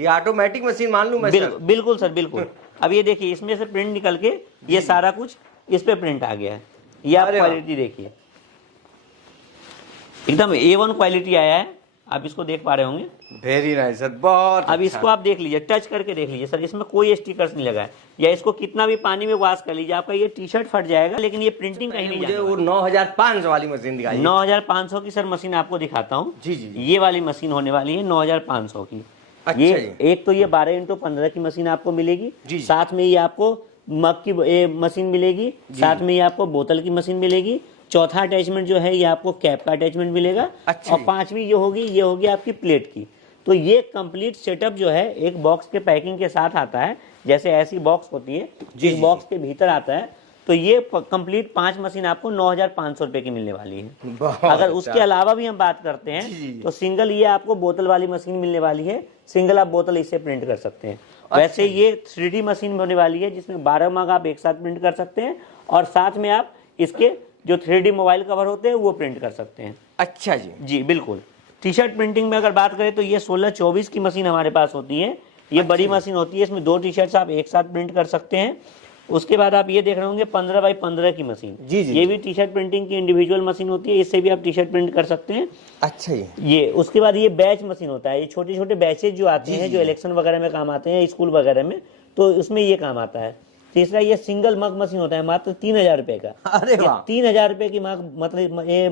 ये automatic machine मान लूं मैं सर? बिल्कुल सर, बिल्कुल। अब ये देखिए, इसमें से प्रिंट निकल के ये सारा कुछ इस पे प्रिंट आ गया है। ये आप क्वालिटी देखिए, एकदम A1 क्वालिटी आया है, आप इसको देख पा रहे होंगे। वेरी नाइस सर, बहुत अब इसको आप देख लीजिए, टच करके देख लीजिए सर, इसमें कोई स्टिकर्स नहीं लगा है, या इसको कितना भी पानी में वॉश कर लीजिए, आपका ये टी शर्ट फट जाएगा, लेकिन ये प्रिंटिंग कहीं नहीं मुझे जाने वो वाली। 9500 वाली मशीन दिखाई। 9500 की सर मशीन आपको दिखाता हूँ। जी जी जी। ये वाली मशीन होने वाली है 9500 की। अच्छा ये जी। एक तो ये 12x15 की मशीन आपको मिलेगी, जी। साथ में ये आपको मग की मशीन मिलेगी, साथ में ये आपको बोतल की मशीन मिलेगी, चौथा अटैचमेंट जो है ये आपको कैप का अटैचमेंट मिलेगा, अच्छा और पांचवी ये होगी आपकी प्लेट की। तो ये कंप्लीट सेटअप जो है एक बॉक्स के पैकिंग के साथ आता है, जैसे ऐसी बॉक्स होती है, इस बॉक्स के भीतर आता है। तो ये कंप्लीट 5 मशीन आपको 9500 रुपए की मिलने वाली है। अगर उसके अलावा भी हम बात करते हैं तो सिंगल ये आपको बोतल वाली मशीन मिलने वाली है, सिंगल आप बोतल इससे प्रिंट कर सकते हैं। वैसे ये 3D मशीन होने वाली है, जिसमें 12 मग आप एक साथ प्रिंट कर सकते हैं, और साथ में आप इसके जो 3D मोबाइल कवर होते हैं वो प्रिंट कर सकते हैं। अच्छा जी जी बिल्कुल। टी शर्ट प्रिंटिंग में अगर बात करें तो ये 16-24 की मशीन हमारे पास होती है। ये बड़ी मशीन होती है, इसमें 2 टी शर्ट्स आप एक साथ प्रिंट कर सकते हैं। उसके बाद आप ये देख रहे होंगे 15x15 की मशीन। जी जी। ये भी टी शर्ट प्रिंटिंग की इंडिविजुअल मशीन होती है, इससे भी आप टी शर्ट प्रिंट कर सकते हैं। अच्छा जी। ये उसके बाद ये बैच मशीन होता है, ये छोटे छोटे बैचेज जो आते हैं, जो इलेक्शन वगैरह में काम आते हैं, स्कूल वगैरह में, तो उसमें ये काम आता है। तीसरा ये सिंगल मग मशीन होता है, मात्र 3000 रुपए का। अरे वाह। 3000 रुपए की मग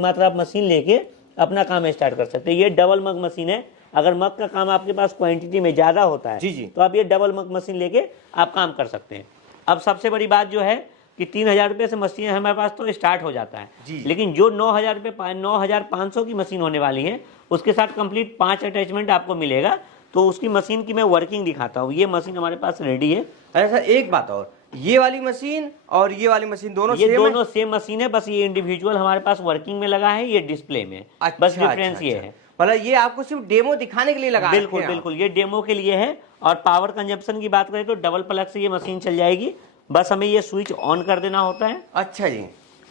मात्र आप मशीन लेके अपना काम स्टार्ट कर सकते हैं। ये डबल मग मशीन है, अगर मग का काम आपके पास क्वांटिटी में ज्यादा होता है जी। तो आप ये डबल मग मशीन लेके आप काम कर सकते हैं। अब सबसे बड़ी बात जो है कि 3000 रुपये से मशीन हमारे पास तो स्टार्ट हो जाता है, लेकिन जो 9500 की मशीन होने वाली है, उसके साथ कंप्लीट 5 अटैचमेंट आपको मिलेगा। तो उसकी मशीन की मैं वर्किंग दिखाता हूँ। ये मशीन हमारे पास रेडी है। अरे सर एक बात और, ये वाली मशीन और ये वाली मशीन दोनों सेम मशीन है, बस ये इंडिविजुअल हमारे पास वर्किंग में लगा है, ये डिस्प्ले में। बस डिफरेंस ये है। मतलब ये आपको सिर्फ डेमो दिखाने के लिए लगा? बिल्कुल बिल्कुल, ये डेमो के लिए है। और पावर कंजप्शन की बात करें तो डबल प्लग से ये मशीन चल जाएगी, बस हमें ये स्विच ऑन कर देना होता है। अच्छा जी।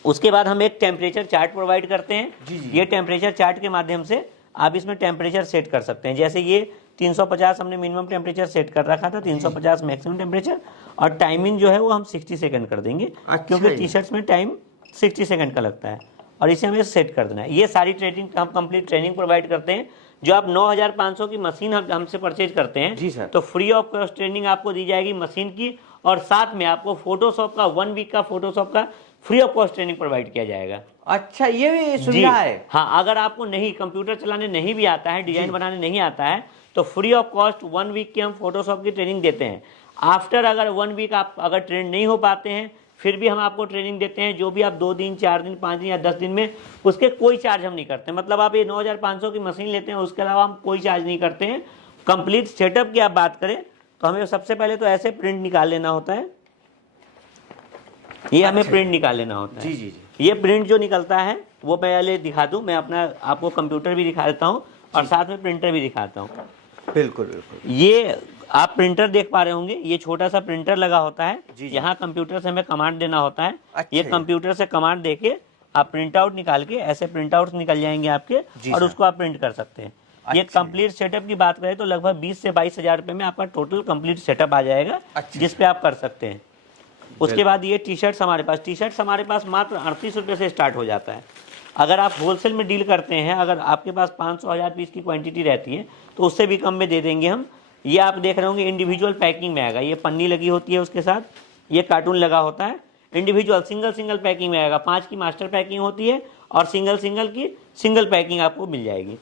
उसके बाद हम एक टेम्परेचर चार्ट प्रोवाइड करते हैं। ये टेम्परेचर चार्ट के माध्यम से आप इसमें टेम्परेचर सेट कर सकते हैं। जैसे ये 350 हमने मिनिमम टेम्परेचर सेट कर रखा था, 350 मैक्सिमम टेम्परेचर, और टाइमिंग जो है वो हम 60 सेकंड कर देंगे। क्योंकि टी शर्ट्स में टाइम 60 सेकंड का लगता है, और इसे हमें सेट कर देना है। ये सारी ट्रेनिंग हम कंप्लीट ट्रेनिंग प्रोवाइड करते हैं। जो आप 9500 की मशीन हमसे परचेज करते हैं जी सर, तो फ्री ऑफ कॉस्ट ट्रेनिंग आपको दी जाएगी मशीन की, और साथ में आपको फोटोशॉप का 1 वीक का फोटोशॉप का free of cost training provide किया जाएगा। अच्छा, ये भी सुविधा है? हाँ, अगर आपको नहीं कंप्यूटर चलाने नहीं भी आता है, डिजाइन बनाने नहीं आता है, तो फ्री ऑफ कॉस्ट 1 वीक की हम फोटोशॉप की ट्रेनिंग देते हैं। आफ्टर अगर 1 वीक आप अगर ट्रेन नहीं हो पाते हैं, फिर भी हम आपको ट्रेनिंग देते हैं। जो भी आप 2 दिन, 4 दिन, 5 दिन या 10 दिन में, उसके कोई चार्ज हम नहीं करते। मतलब आप ये 9500 की मशीन लेते हैं, उसके अलावा हम कोई चार्ज नहीं करते हैं। कंप्लीट सेटअप की आप बात करें तो हमें सबसे पहले तो ऐसे प्रिंट निकाल लेना होता है। ये हमें प्रिंट निकाल लेना होता है। जी। ये प्रिंट जो निकलता है वो पहले दिखा दूं, मैं अपना आपको कंप्यूटर भी दिखा देता हूँ और साथ में प्रिंटर भी दिखाता हूँ। बिल्कुल बिल्कुल। ये आप प्रिंटर देख पा रहे होंगे, ये छोटा सा प्रिंटर लगा होता है। यहाँ कंप्यूटर से हमें कमांड देना होता है। ये कंप्यूटर से कमांड देके आप प्रिंट आउट निकाल के, ऐसे प्रिंट आउट निकल जाएंगे आपके, और उसको आप प्रिंट कर सकते हैं। ये कंप्लीट सेटअप की बात करें तो लगभग 20 से 22 हजार रुपए में आपका टोटल कंप्लीट सेटअप आ जाएगा, जिसपे आप कर सकते हैं। उसके बाद ये टी शर्ट्स हमारे पास मात्र 38 रुपये से स्टार्ट हो जाता है। अगर आप होलसेल में डील करते हैं, अगर आपके पास 500-1000 पीस की क्वांटिटी रहती है तो उससे भी कम में दे देंगे हम। ये आप देख रहे होंगे इंडिविजुअल पैकिंग में आएगा, ये पन्नी लगी होती है, उसके साथ ये कार्टून लगा होता है। इंडिविजुअल सिंगल पैकिंग में आएगा। 5 की मास्टर पैकिंग होती है और सिंगल की सिंगल पैकिंग आपको मिल जाएगी।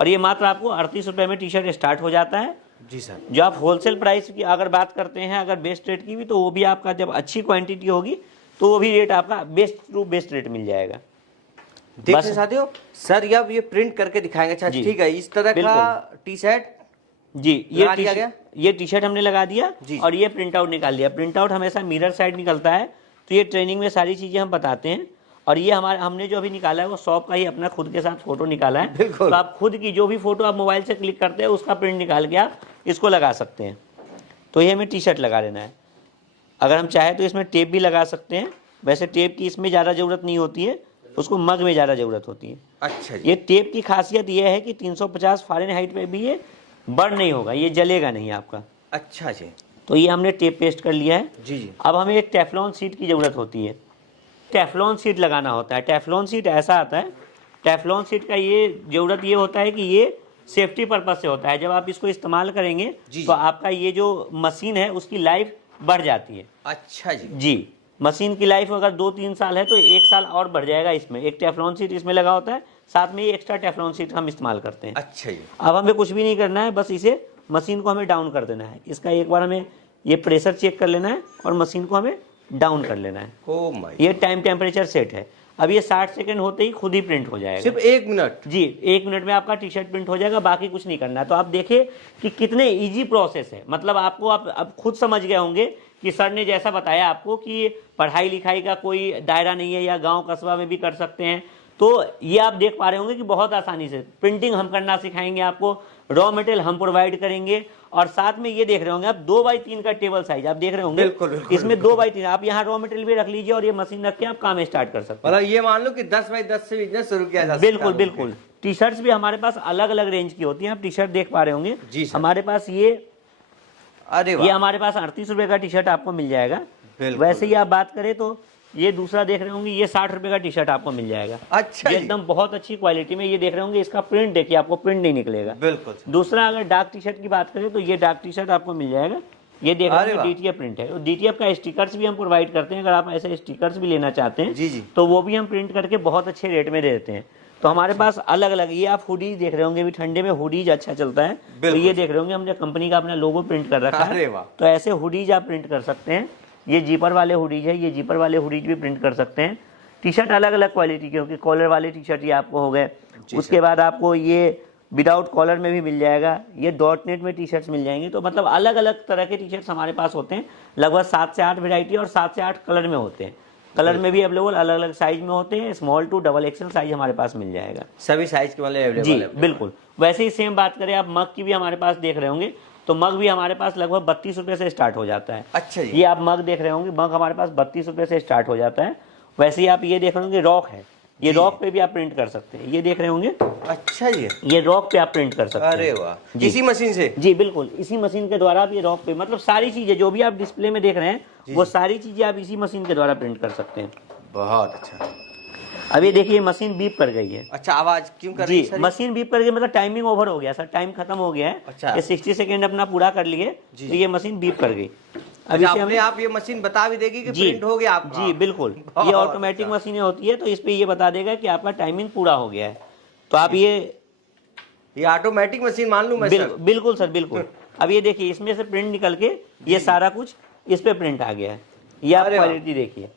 और ये मात्र आपको 38 रुपये में टी शर्ट स्टार्ट हो जाता है। जी सर। जो आप होलसेल प्राइस की अगर बात करते हैं, अगर बेस्ट रेट की भी, तो वो भी आपका जब अच्छी क्वांटिटी होगी तो वो भी रेट आपका बेस्ट रेट मिल जाएगा। देखिए साथियों, सर अब ये प्रिंट करके दिखाएंगे। अच्छा ठीक है, इस तरह का टी शर्ट जी, ये टी शर्ट हमने लगा दिया और ये प्रिंट आउट निकाल दिया। प्रिंट आउट हमेशा मिरर साइड निकलता है, तो ये ट्रेनिंग में सारी चीजें हम बताते हैं। और ये हमने जो अभी निकाला है वो शॉप का ही अपना खुद के साथ फोटो निकाला है। तो आप खुद की जो भी फोटो आप मोबाइल से क्लिक करते हैं उसका प्रिंट निकाल के आप इसको लगा सकते हैं। तो ये हमें टी शर्ट लगा लेना है। अगर हम चाहें तो इसमें टेप भी लगा सकते हैं। वैसे टेप की इसमें ज़्यादा ज़रूरत नहीं होती है, उसको मग में ज़्यादा ज़रूरत होती है। अच्छा। ये टेप की खासियत ये है कि 350 फ़ारेनहाइट में भी ये बर्न नहीं होगा, ये जलेगा नहीं आपका। अच्छा जी। तो ये हमने टेप पेस्ट कर लिया है जी जी। अब हमें एक टेफ्लॉन शीट की ज़रूरत होती है, टेफ्लॉन शीट लगाना होता है। टेफ्लॉन शीट ऐसा आता है, टेफ्लॉन शीट का ये ज़रूरत ये होता है कि ये सेफ्टी पर्पज़ से होता है। जब आप इसको इस्तेमाल करेंगे तो आपका ये जो मशीन है उसकी लाइफ बढ़ जाती है। अच्छा जी। जी, मशीन की लाइफ अगर 2-3 साल है तो 1 साल और बढ़ जाएगा इसमें। एक टेफ्लॉन शीट इसमें लगा होता है, साथ में ये एक्स्ट्रा टेफ्लॉन शीट हम इस्तेमाल करते हैं। अच्छा जी। अब हमें कुछ भी नहीं करना है, बस इसे मशीन को हमें डाउन कर देना है। इसका एक बार हमें ये प्रेशर चेक कर लेना है और मशीन को हमें डाउन कर लेना है। ओह माय, ये टाइम टेम्परेचर सेट है। अब ये 60 सेकंड होते ही खुद ही प्रिंट हो जाएगा। सिर्फ 1 मिनट? जी, 1 मिनट में आपका टी शर्ट प्रिंट हो जाएगा, बाकी कुछ नहीं करना है। तो आप देखिए कि कितने इजी प्रोसेस है। मतलब आपको आप खुद समझ गए होंगे कि सर ने जैसा बताया आपको कि पढ़ाई लिखाई का कोई दायरा नहीं है, या गांव कस्बा में भी कर सकते हैं। तो ये आप देख पा रहे होंगे कि बहुत आसानी से प्रिंटिंग हम करना सिखाएंगे आपको, रॉ मटेरियल हम प्रोवाइड करेंगे, और साथ में ये देख रहे होंगे आप 2x3 का टेबल साइज आप देख रहे होंगे। बिल्कुल, इसमें 2x3 आप यहाँ रॉ मटेरियल भी रख लीजिए और ये मशीन रख के आप काम स्टार्ट कर सकते हैं। मतलब ये मान लो कि 10x10 से बिजनेस शुरू किया जा सकता है। बिल्कुल बिल्कुल। टी शर्ट्स भी हमारे पास अलग अलग रेंज की होती हैं। आप टी शर्ट देख पा रहे होंगे जी हमारे पास ये, अरे ये हमारे पास 38 रुपए का टी शर्ट आपको मिल जाएगा। बिल्कुल। वैसे ही आप बात करें तो ये दूसरा देख रहे होंगे, ये 60 रुपए का टी शर्ट आपको मिल जाएगा। अच्छा, ये एकदम बहुत अच्छी क्वालिटी में। ये देख रहे होंगे, इसका प्रिंट देखिए, आपको प्रिंट नहीं निकलेगा। बिल्कुल। दूसरा अगर डार्क टी शर्ट की बात करें तो ये डार्क टी शर्ट आपको मिल जाएगा। ये देख रहे हैं DTF प्रिंट है, DTF का स्टिकर्स भी हम प्रोवाइड करते हैं। अगर आप ऐसे स्टिकर्स भी लेना चाहते हैं जी जी, तो वो भी हम प्रिंट करके बहुत अच्छे रेट में दे देते हैं। तो हमारे पास अलग अलग, ये आप हुडीज देख रहे होंगे, भी ठंडे में हुडीज अच्छा चलता है। तो ये देख रहे होंगे हमने कंपनी का अपना लोगो प्रिंट कर रखा है। तो ऐसे हुडीज आप प्रिंट कर सकते हैं। ये जीपर वाले हुडीज है, ये जीपर वाले हुडीज भी प्रिंट कर सकते हैं। टी शर्ट अलग अलग क्वालिटी के, क्योंकि कॉलर वाले टी शर्ट ये आपको हो गए। उसके बाद आपको ये विदाउट कॉलर में भी मिल जाएगा, ये डॉट नेट में टी शर्ट्स मिल जाएंगे। तो मतलब अलग अलग तरह के टी शर्ट्स हमारे पास होते हैं। लगभग 7 से 8 वेराइटी और 7 से 8 कलर में होते हैं। कलर में भी अवेलेबल, अलग अलग साइज में होते हैं। Small to double XL size हमारे पास मिल जाएगा, सभी साइज के वाले अवेलेबल जी बिल्कुल। वैसे ही सेम बात करें आप मग की भी हमारे पास देख रहे होंगे, तो मग भी हमारे पास लगभग 32 रुपए से स्टार्ट हो जाता है। अच्छा जी। ये आप मग देख रहे होंगे, मग हमारे पास 32 रुपए से स्टार्ट हो जाता है। वैसे ही आप ये देख रहे होंगे रॉक है, ये रॉक पे भी आप प्रिंट कर सकते हैं। ये देख रहे होंगे, अच्छा जी, ये रॉक पे आप प्रिंट कर सकते हैं। अरे वाह, इसी मशीन से? जी बिल्कुल, इसी मशीन के द्वारा आप ये रॉक पे, मतलब सारी चीजें जो भी आप डिस्प्ले में देख रहे हैं वो सारी चीजें आप इसी मशीन के द्वारा प्रिंट कर सकते हैं। बहुत अच्छा। अब ये देखिए मशीन बीप कर गई है। अच्छा, आवाज क्यों कर रही है सर? मशीन बीप कर गई, मतलब टाइमिंग ओवर हो गया सर, टाइम खत्म हो गया है। अच्छा। ये 60 सेकंड अपना पूरा कर लिए तो ये मशीन बीप कर गई। अब अपने आप ये मशीन बता भी देगी कि प्रिंट हो गया आपका? जी बिल्कुल, ये ऑटोमेटिक मशीनें होती है, तो इस पे ये बता देगा कि आपका टाइमिंग पूरा हो गया है। तो आप ये ऑटोमेटिक मशीन मान लूं मैं सर? बिल्कुल सर, बिल्कुल। अब ये देखिए, इसमें से प्रिंट निकल के ये सारा कुछ इस पे प्रिंट आ गया है। ये आप क्वालिटी देखिए,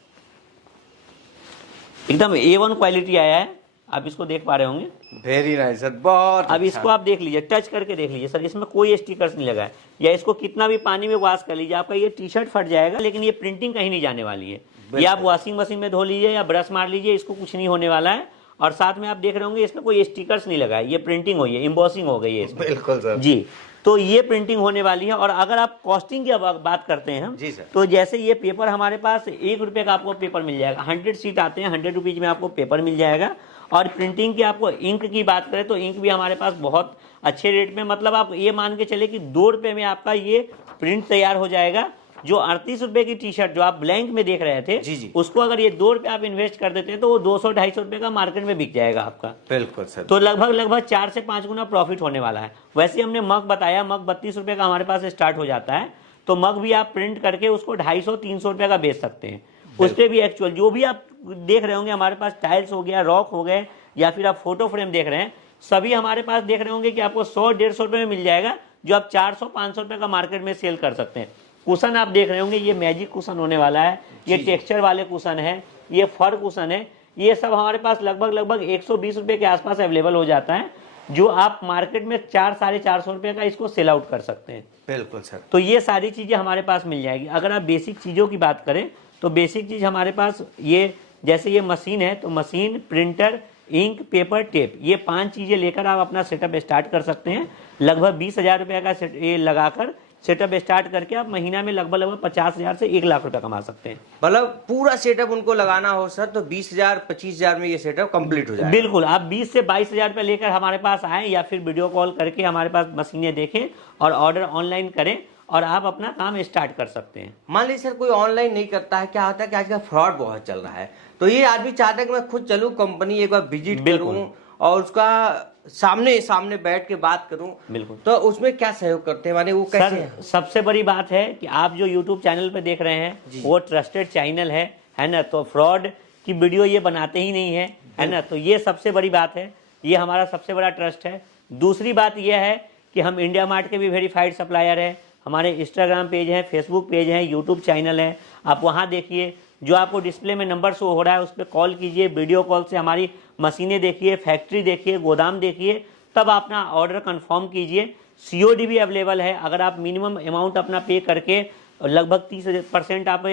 एकदम A1 क्वालिटी आया है। आप इसको देख पा रहे होंगे। वेरी नाइस सर, बहुत। अब इसको आप देख लीजिए, टच करके देख लीजिए सर, इसमें कोई स्टिकर्स नहीं लगा है। या इसको कितना भी पानी में वॉश कर लीजिए, आपका ये टी शर्ट फट जाएगा, लेकिन ये प्रिंटिंग कहीं नहीं जाने वाली है। ये आप वॉशिंग मशीन में धो लीजिए या ब्रश मार लीजिए, इसको कुछ नहीं होने वाला है। और साथ में आप देख रहे होंगे इसमें कोई स्टिकर्स नहीं लगा है, ये प्रिंटिंग हुई है, एम्बॉसिंग हो गई है इसमें। बिल्कुल सर जी। तो ये प्रिंटिंग होने वाली है। और अगर आप कॉस्टिंग की बात करते हैं हम, जी सर, तो जैसे ये पेपर हमारे पास 1 रुपए का आपको पेपर मिल जाएगा। 100 सीट आते हैं, 100 रुपीज में आपको पेपर मिल जाएगा। और प्रिंटिंग की आपको इंक की बात करें तो इंक भी हमारे पास बहुत अच्छे रेट में, मतलब आप ये मान के चले कि 2 रुपए में आपका ये प्रिंट तैयार हो जाएगा। जो 38 रुपए की टी शर्ट जो आप ब्लैंक में देख रहे थे, जी, उसको अगर ये 2 रुपए आप इन्वेस्ट कर देते हैं तो वो 200-250 रुपए का मार्केट में बिक जाएगा आपका। बिल्कुल सर। तो लगभग 4 से 5 गुना प्रॉफिट होने वाला है। वैसे हमने मग बताया, मग 32 रुपए का हमारे पास स्टार्ट हो जाता है। तो मग भी आप प्रिंट करके उसको 250-300 रुपए का बेच सकते हैं। उस पर भी एक्चुअल जो भी आप देख रहे होंगे हमारे पास, टाइल्स हो गया, रॉक हो गए, या फिर आप फोटो फ्रेम देख रहे हैं, सभी हमारे पास देख रहे होंगे कि आपको 100-150 रुपए में मिल जाएगा, जो आप 400-500 रुपए का मार्केट में सेल कर सकते हैं। कुशन आप देख रहे होंगे, ये मैजिक कुशन होने वाला है, ये टेक्सचर वाले कुशन है, ये फर कुशन है। ये सब हमारे पास लगभग 120 रुपए के आसपास अवेलेबल हो जाता है, जो आप मार्केट में 400-450 रुपए का इसको सेल आउट कर सकते हैं। बिल्कुल सर। तो ये सारी चीजें हमारे पास मिल जाएगी। अगर आप बेसिक चीजों की बात करें तो बेसिक चीज हमारे पास ये, जैसे ये मशीन है, तो machine, printer, ink, paper, tape, ये 5 चीजें लेकर आप अपना सेटअप स्टार्ट कर सकते हैं। लगभग 20,000 रुपए का ये लगाकर सेटअप स्टार्ट करके आप महीना में लगभग 50,000 से 1 लाख रुपया कमा सकते हैं। मतलब पूरा सेटअप उनको लगाना हो सर तो 20,000 25,000 में ये सेटअप कंप्लीट हो जाएगा। बिल्कुल, आप 20 से 22,000 रुपया लेकर हमारे पास आएँ या फिर वीडियो कॉल करके हमारे पास मशीनें देखें और ऑर्डर ऑनलाइन करें और आप अपना काम स्टार्ट कर सकते हैं। मान लीजिए सर कोई ऑनलाइन नहीं करता है, क्या होता है कि आजकल फ्रॉड बहुत चल रहा है, तो ये आदमी चाहता है कि मैं खुद चलूं कंपनी एक बार विजिट करूं और उसका सामने बैठ के बात करूं, बिल्कुल, तो उसमें क्या सहयोग करते हैं, माने वो कैसे सर सबसे बड़ी बात है कि आप जो YouTube चैनल पे देख रहे हैं वो ट्रस्टेड चैनल है ना, तो फ्रॉड की वीडियो ये बनाते ही नहीं है ना, तो ये सबसे बड़ी बात है, ये हमारा सबसे बड़ा ट्रस्ट है। दूसरी बात ये है कि हम इंडिया मार्ट के भी वेरीफाइड सप्लायर है, हमारे इंस्टाग्राम पेज है, फेसबुक पेज है, यूट्यूब चैनल है, आप वहाँ देखिए, जो आपको डिस्प्ले में नंबर शो हो रहा है उस पर कॉल कीजिए, वीडियो कॉल से हमारी मशीनें देखिए, फैक्ट्री देखिए, गोदाम देखिए, तब अपना ऑर्डर कंफर्म कीजिए। COD भी अवेलेबल है, अगर आप मिनिमम अमाउंट अपना पे करके लगभग 30% आप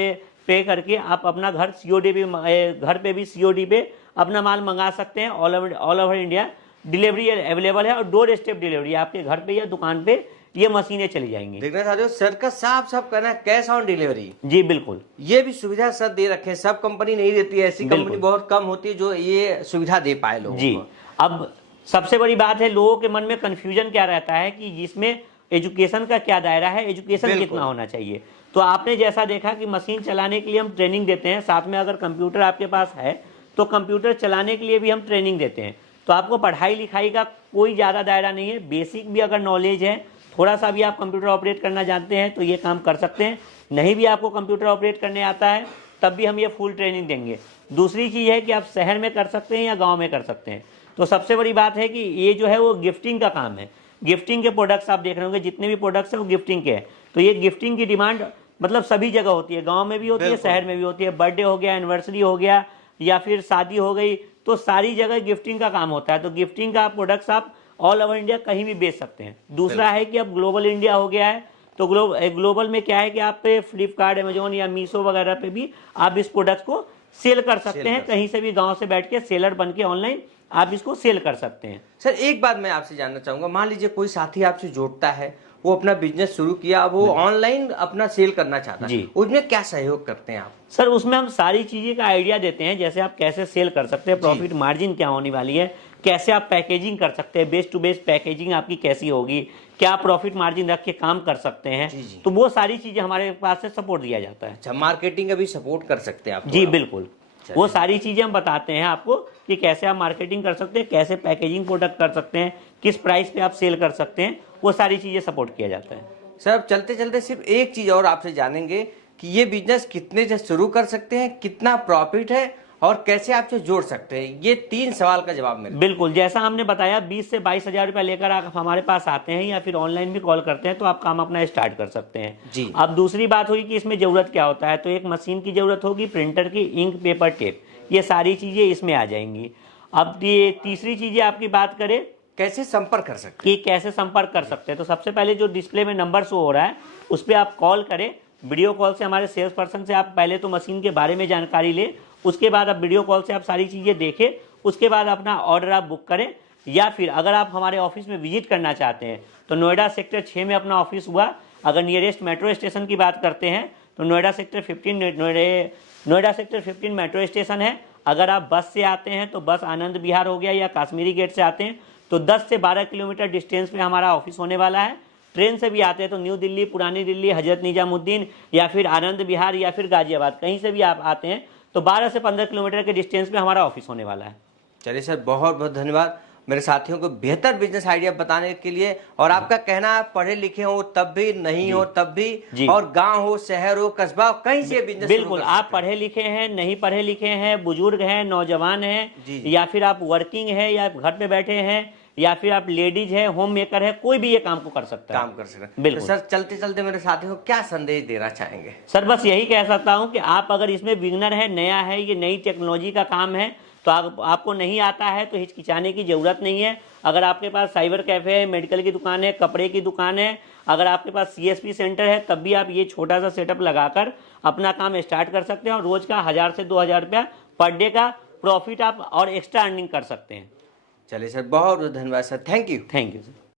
पे करके आप अपना घर पे भी COD पे अपना माल मंगा सकते हैं। All over India delivery available है और डोर स्टेप डिलीवरी, आपके घर पे या दुकान पे ये मशीनें चली जाएंगी। देखना चाहते हो सर का साफ करना है, कैश ऑन डिलीवरी। जी बिल्कुल, ये भी सुविधा सर दे रखे हैं, सब कंपनी नहीं देती है, ऐसी कंपनी बहुत कम होती है जो ये सुविधा दे पाए लोगों जी को। अब सबसे बड़ी बात है, लोगों के मन में कंफ्यूजन क्या रहता है कि जिसमें एजुकेशन का क्या दायरा है, एजुकेशन कितना होना चाहिए। तो आपने जैसा देखा कि मशीन चलाने के लिए हम ट्रेनिंग देते हैं, साथ में अगर कंप्यूटर आपके पास है तो कंप्यूटर चलाने के लिए भी हम ट्रेनिंग देते हैं। तो आपको पढ़ाई लिखाई का कोई ज़्यादा दायरा नहीं है, बेसिक भी अगर नॉलेज है, थोड़ा सा भी आप कंप्यूटर ऑपरेट करना जानते हैं तो ये काम कर सकते हैं। नहीं भी आपको कंप्यूटर ऑपरेट करने आता है तब भी हम ये फुल ट्रेनिंग देंगे। दूसरी चीज़ है कि आप शहर में कर सकते हैं या गांव में कर सकते हैं। तो सबसे बड़ी बात है कि ये जो है वो गिफ्टिंग का काम है, गिफ्टिंग के प्रोडक्ट्स आप देख रहे होंगे, जितने भी प्रोडक्ट्स हैं वो गिफ्टिंग के हैं। तो ये गिफ्टिंग की डिमांड मतलब सभी जगह होती है, गाँव में भी होती है, शहर में भी होती है। बर्थडे हो गया, एनिवर्सरी हो गया या फिर शादी हो गई, तो सारी जगह गिफ्टिंग का काम होता है। तो गिफ्टिंग का प्रोडक्ट्स आप ऑल ओवर इंडिया कहीं भी बेच सकते हैं। दूसरा है कि अब ग्लोबल इंडिया हो गया है, तो ग्लोबल में क्या है कि आप पे फ्लिपकार्ट, अमेजोन या मीशो वगैरह पे भी आप इस प्रोडक्ट को सेल कर सकते हैं। कहीं से भी गांव से बैठ के सेलर बन के ऑनलाइन आप इसको सेल कर सकते हैं। सर एक बात मैं आपसे जानना चाहूंगा, मान लीजिए कोई साथी आपसे जोड़ता है, वो अपना बिजनेस शुरू किया, अब वो ऑनलाइन अपना सेल करना चाहता है, उसमें क्या सहयोग करते हैं आप? सर उसमें हम सारी चीजें का आइडिया देते हैं, जैसे आप कैसे सेल कर सकते हैं, प्रॉफिट मार्जिन क्या होने वाली है, कैसे आप पैकेजिंग कर सकते हैं, बेस टू बेस पैकेजिंग आपकी कैसी होगी, क्या प्रॉफिट मार्जिन रख के काम कर सकते हैं। तो वो सारी चीजें हमारे पास से सपोर्ट दिया जाता है। अच्छा, मार्केटिंग का भी सपोर्ट कर सकते हैं आप? जी बिल्कुल, वो सारी चीजें हम बताते हैं आपको कि कैसे आप मार्केटिंग कर सकते हैं, कैसे पैकेजिंग प्रोडक्ट कर सकते हैं, किस प्राइस पे आप सेल कर सकते हैं, वो सारी चीजें सपोर्ट किया जाता है। सर अब चलते चलते सिर्फ एक चीज और आपसे जानेंगे कि ये बिजनेस कितने से शुरू कर सकते हैं, कितना प्रॉफिट है और कैसे आपसे जोड़ सकते हैं, ये 3 सवाल का जवाब मिले। बिल्कुल, जैसा हमने बताया 20 से 22,000 रुपया लेकर आप हमारे पास आते हैं या फिर ऑनलाइन भी कॉल करते हैं तो आप काम अपना स्टार्ट कर सकते हैं जी। अब दूसरी बात होगी कि इसमें जरूरत क्या होता है, तो एक मशीन की जरूरत होगी, प्रिंटर की, इंक, पेपर, टेप, ये सारी चीजें इसमें आ जाएंगी। अब ये तीसरी चीजें आपकी बात करें कैसे संपर्क कर सकते कि कैसे संपर्क कर सकते हैं, तो सबसे पहले जो डिस्प्ले में नंबर शो हो रहा है उस पर आप कॉल करें, वीडियो कॉल से हमारे सेल्स पर्सन से आप पहले तो मशीन के बारे में जानकारी लें, उसके बाद आप वीडियो कॉल से आप सारी चीज़ें देखें, उसके बाद अपना ऑर्डर आप बुक करें। या फिर अगर आप हमारे ऑफिस में विजिट करना चाहते हैं तो नोएडा सेक्टर 6 में अपना ऑफिस हुआ। अगर नियरेस्ट मेट्रो स्टेशन की बात करते हैं तो नोएडा सेक्टर 15 मेट्रो स्टेशन है। अगर आप बस से आते हैं तो बस आनंद विहार हो गया या काश्मीरी गेट से आते हैं तो 10 से 12 किलोमीटर डिस्टेंस पे हमारा ऑफिस होने वाला है। ट्रेन से भी आते हैं तो न्यू दिल्ली, पुरानी दिल्ली, हजरत निजामुद्दीन या फिर आनंद विहार या फिर गाजियाबाद, कहीं से भी आप आते हैं तो 12 से 15 किलोमीटर के डिस्टेंस पे हमारा ऑफिस होने वाला है। चलिए सर, बहुत बहुत धन्यवाद मेरे साथियों को बेहतर बिजनेस आइडिया बताने के लिए। और आपका कहना है पढ़े लिखे हो तब भी, नहीं हो तब भी, और गांव हो, शहर हो, कस्बा हो, कहीं से बिजनेस बिल्कुल, आप पढ़े लिखे हैं, नहीं पढ़े लिखे हैं, बुजुर्ग हैं, नौजवान हैं, या फिर आप वर्किंग है या घर पे बैठे हैं, या फिर आप लेडीज है, होम मेकर है, कोई भी ये काम को कर सकता है, काम कर सकता है। बिल्कुल। तो सर चलते चलते मेरे साथियों को क्या संदेश देना चाहेंगे? सर बस यही कह सकता हूँ कि आप अगर इसमें बिगनर है, नया है, ये नई टेक्नोलॉजी का काम है, तो आपको नहीं आता है तो हिचकिचाने की जरूरत नहीं है। अगर आपके पास साइबर कैफे है, मेडिकल की दुकान है, कपड़े की दुकान है, अगर आपके पास CSP सेंटर है, तब भी आप ये छोटा सा सेटअप लगाकर अपना काम स्टार्ट कर सकते हैं और रोज का 1000 से 2000 रुपया पर डे का प्रॉफिट आप और एक्स्ट्रा अर्निंग कर सकते हैं। चलिए सर, बहुत बहुत धन्यवाद sir, thank you. Thank you sir.